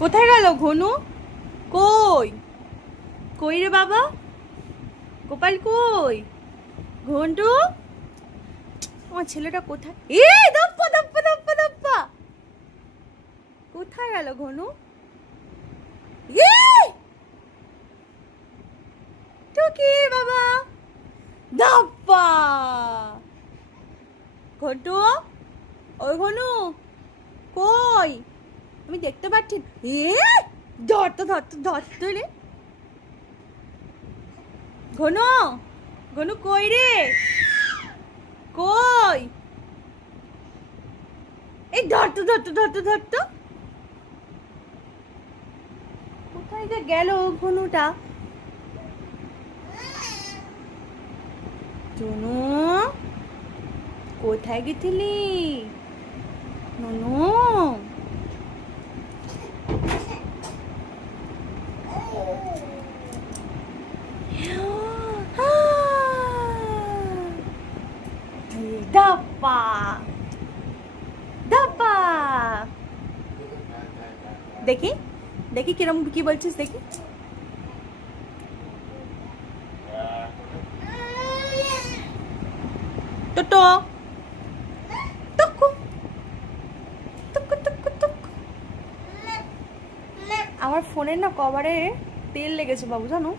কোথায় গেল ঘনু? কই কই রে বাবা? গোপাল কই? ঘন্টু আমার ছেলেটা কোথায়? দপ্পা দপ্পা দপ্পা দপ্পা, কোথায় গেল ঘনু? টুকি বাবা দপ্পা। ঘন্টু, ওই ঘনু কই? আমি দেখতে পাচ্ছি। ধরতো ধরতো ধরতো রে ঘনু। ঘনু কই রে? কই? এই ধরতো ধরতো ধরতো ধরতো। কোথায় যে গেল ঘনুটা? জুনু কোথায় গেছিলি? নুনু দাপ্পা দাপ্পা। দেখি দেখি কিরম কি বলছিস দেখি। টোটো টুকু টুকু টুকু টুকু। আমার ফোনের না কভারে তেল লেগেছে বাবু, জানো?